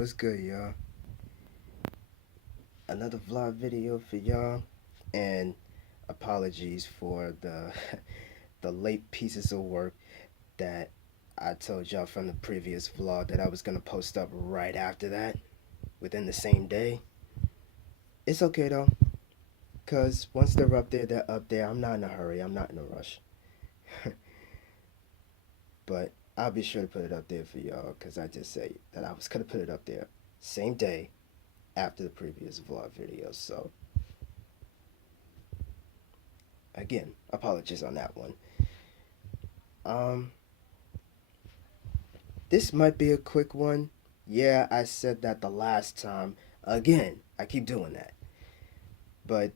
What's good, y'all? Another vlog video for y'all, and apologies for the the late pieces of work that I told y'all from the previous vlog that I was gonna post up right after that, within the same day. It's okay though, cause once they're up there, they're up there. I'm not in a hurry. I'm not in a rush, but I'll be sure to put it up there for y'all, cause I just say that I was gonna put it up there same day after the previous vlog video. So again, apologies on that one. Um, this might be a quick one. Yeah, I said that the last time. Again, I keep doing that. But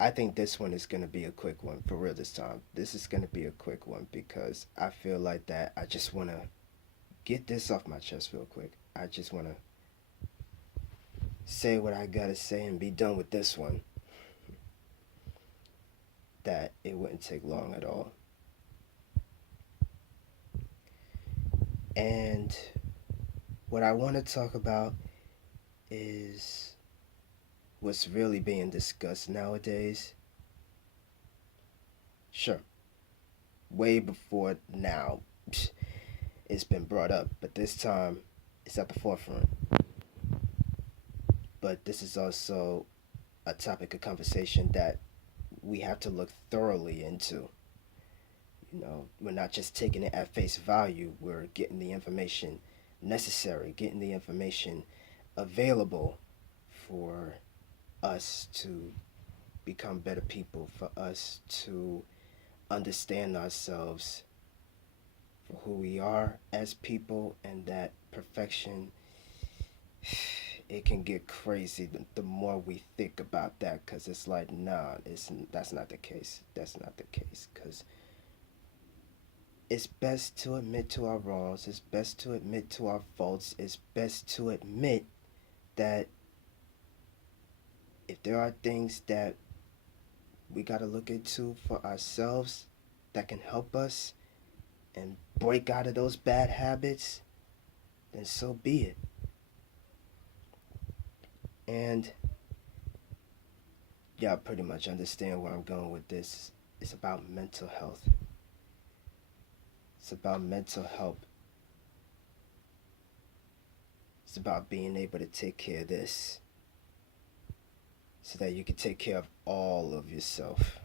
I think this one is going to be a quick one for real this time. This is going to be a quick one because I feel like that I just want to get this off my chest real quick. I just want to say what I got to say and be done with this one. That it wouldn't take long at all. And what I want to talk about is what's really being discussed nowadays. Sure, way before now, it's been brought up, but this time it's at the forefront. But this is also a topic of conversation that we have to look thoroughly into. We're not just taking it at face value, we're getting the information necessary, getting the information available for us to become better people, for us to understand ourselves for who we are as people, and that perfection, it can get crazy the more we think about that, because it's like, nah, that's not the case. That's not the case, because it's best to admit to our wrongs, it's best to admit to our faults, it's best to admit that if there are things that we got to look into for ourselves that can help us and break out of those bad habits, then so be it. And y'all pretty much understand where I'm going with this. It's about mental health. It's about mental health. It's about being able to take care of this so that you can take care of all of yourself.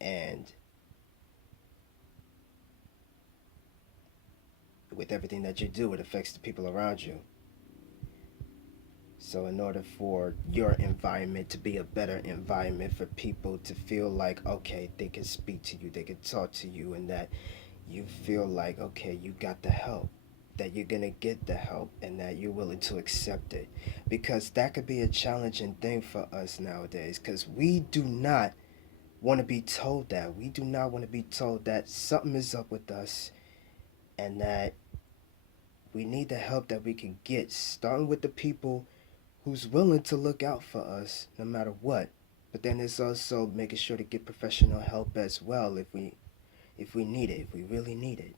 And with everything that you do, it affects the people around you. So in order for your environment to be a better environment, for people to feel like, okay, they can speak to you, they can talk to you, and that you feel like, okay, you got the help, that you're going to get the help, and that you're willing to accept it. Because that could be a challenging thing for us nowadays, because we do not want to be told that. We do not want to be told that something is up with us, and that we need the help that we can get, starting with the people who's willing to look out for us no matter what. But then it's also making sure to get professional help as well if we need it, if we really need it.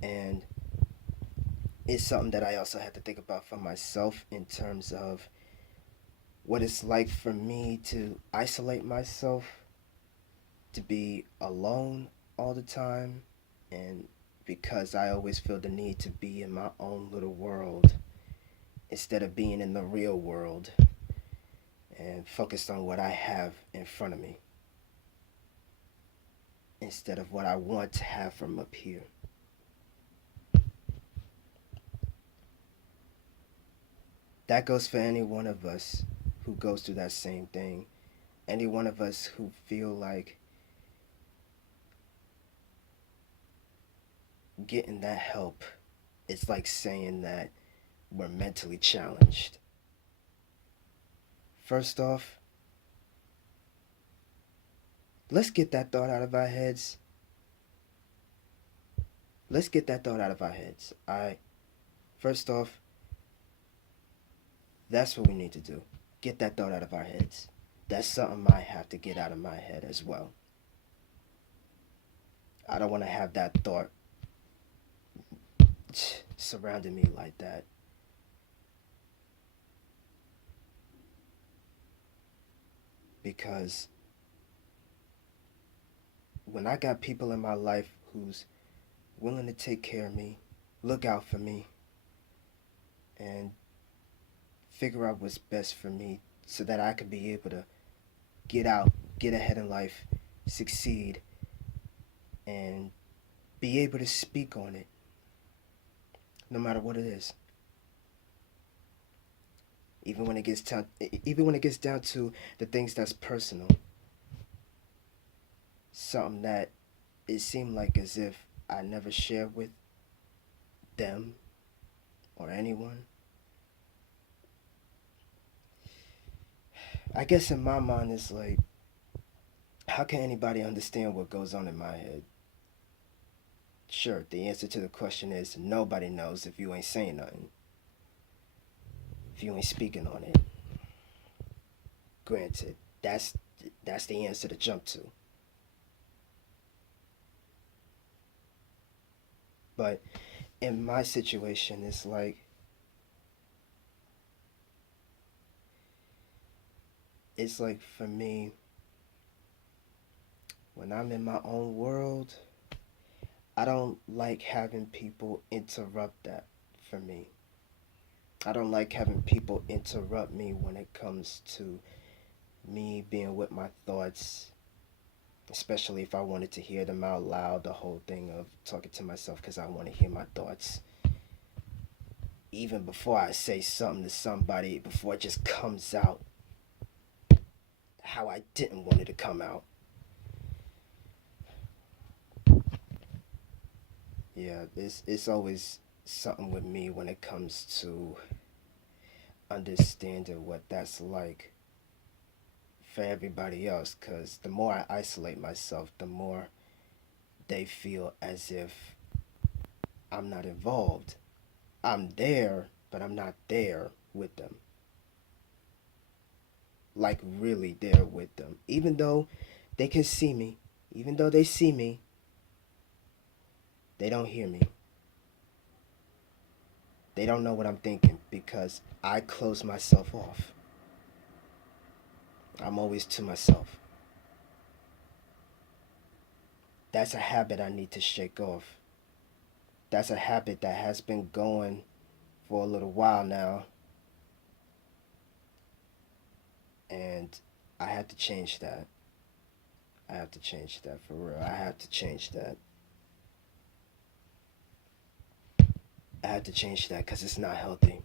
And it's something that I also had to think about for myself in terms of what it's like for me to isolate myself, to be alone all the time, and because I always feel the need to be in my own little world instead of being in the real world and focused on what I have in front of me instead of what I want to have from up here. That goes for any one of us who goes through that same thing. Any one of us who feel like getting that help, it's like saying that we're mentally challenged. First off, let's get that thought out of our heads. Let's get that thought out of our heads. Alright? First off, that's what we need to do. Get that thought out of our heads. That's something I have to get out of my head as well. I don't want to have that thought surrounding me like that. Because when I got people in my life who's willing to take care of me, look out for me, and figure out what's best for me so that I can be able to get out, get ahead in life, succeed, and be able to speak on it no matter what it is. Even when it gets down to the things that's personal, something that it seemed like as if I never shared with them or anyone. I guess in my mind it's like, how can anybody understand what goes on in my head? Sure, the answer to the question is nobody knows if you ain't saying nothing, if you ain't speaking on it. Granted, that's the answer to jump to. But in my situation, it's like for me, when I'm in my own world, I don't like having people interrupt that for me. I don't like having people interrupt me when it comes to me being with my thoughts, especially if I wanted to hear them out loud, the whole thing of talking to myself because I want to hear my thoughts. Even before I say something to somebody, before it just comes out how I didn't want it to come out. Yeah, it's always something with me when it comes to understanding what that's like for everybody else, because the more I isolate myself, the more they feel as if I'm not involved. I'm there, but I'm not there with them. Like, really there with them. Even though they can see me, even though they see me, they don't hear me. They don't know what I'm thinking because I close myself off. I'm always to myself. That's a habit I need to shake off. That's a habit that has been going for a little while now, and I have to change that. I have to change that for real. I have to change that. I have to change that because it's not healthy.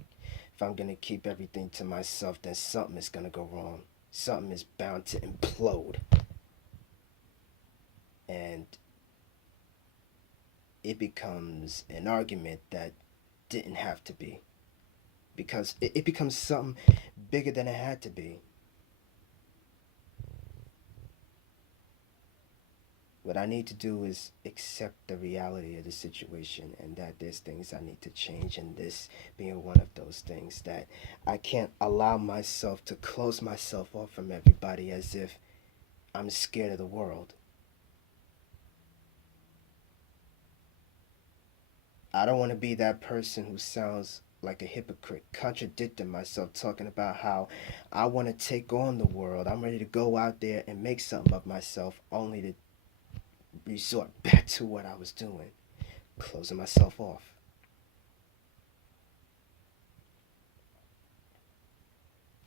If I'm gonna keep everything to myself, then something is gonna go wrong. Something is bound to implode. And it becomes an argument that didn't have to be. Because it becomes something bigger than it had to be. What I need to do is accept the reality of the situation and that there's things I need to change, and this being one of those things that I can't allow myself to close myself off from everybody as if I'm scared of the world. I don't want to be that person who sounds like a hypocrite, contradicting myself, talking about how I want to take on the world. I'm ready to go out there and make something of myself, only to resort back to what I was doing, closing myself off.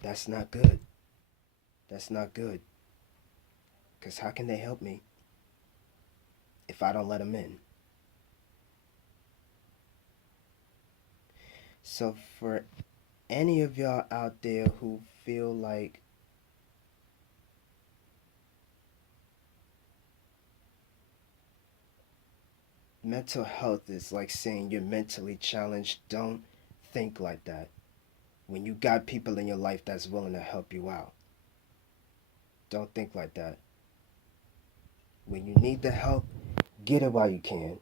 That's not good. That's not good. Because how can they help me if I don't let them in? So, for any of y'all out there who feel like mental health is like saying you're mentally challenged, don't think like that. When you got people in your life that's willing to help you out, don't think like that. When you need the help, get it while you can.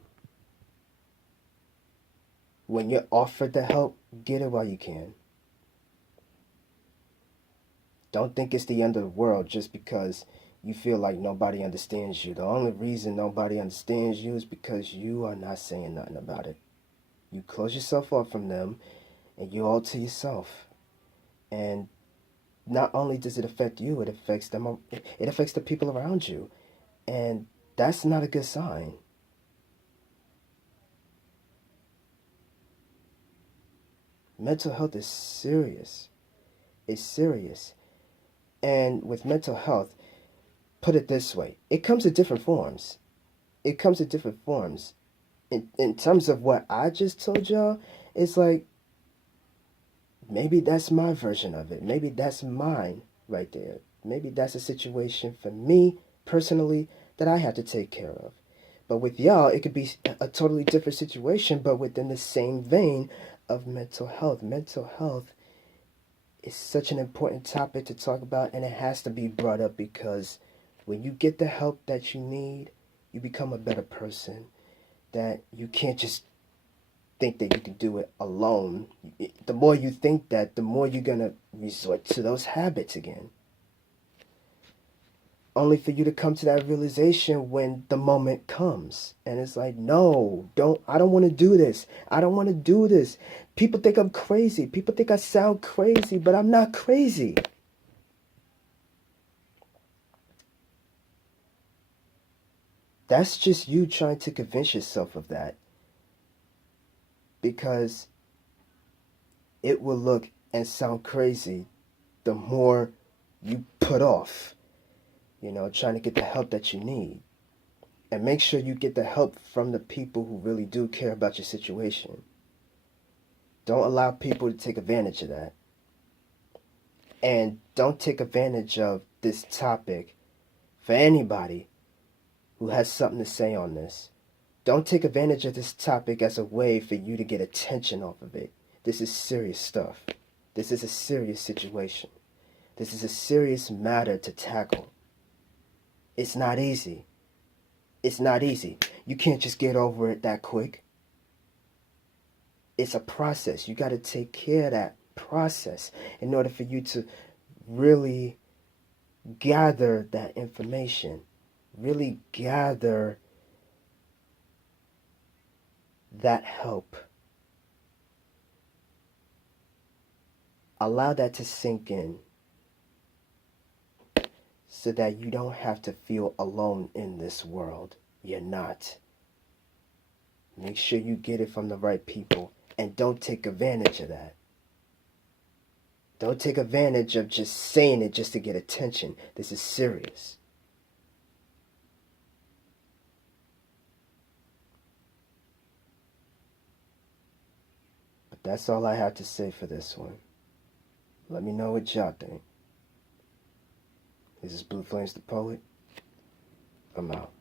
When you're offered the help, get it while you can. Don't think it's the end of the world just because you feel like nobody understands you. The only reason nobody understands you is because you are not saying nothing about it. You close yourself off from them and you're all to yourself. And not only does it affect you, it affects them, it affects the people around you. And that's not a good sign. Mental health is serious. It's serious. And with mental health, put it this way, it comes in different forms. It comes in different forms. In terms of what I just told y'all, it's like maybe that's my version of it. Maybe that's mine right there. Maybe that's a situation for me personally that I have to take care of. But with y'all, it could be a totally different situation, but within the same vein of mental health. Mental health is such an important topic to talk about, and it has to be brought up because when you get the help that you need, you become a better person. That you can't just think that you can do it alone. The more you think that, the more you're going to resort to those habits again. Only for you to come to that realization when the moment comes. And it's like, no, I don't want to do this. I don't want to do this. People think I'm crazy. People think I sound crazy, but I'm not crazy. That's just you trying to convince yourself of that. Because it will look and sound crazy the more you put off, trying to get the help that you need. And make sure you get the help from the people who really do care about your situation. Don't allow people to take advantage of that. And don't take advantage of this topic for anybody who has something to say on this. Don't take advantage of this topic as a way for you to get attention off of it. This is serious stuff. This is a serious situation. This is a serious matter to tackle. It's not easy. It's not easy. You can't just get over it that quick. It's a process. You got to take care of that process in order for you to really gather that information, really gather that help. Allow that to sink in so that you don't have to feel alone in this world. You're not. Make sure you get it from the right people and don't take advantage of that. Don't take advantage of just saying it just to get attention. This is serious. But that's all I have to say for this one. Let me know what y'all think. This is Blue Flames the Poet. I'm out.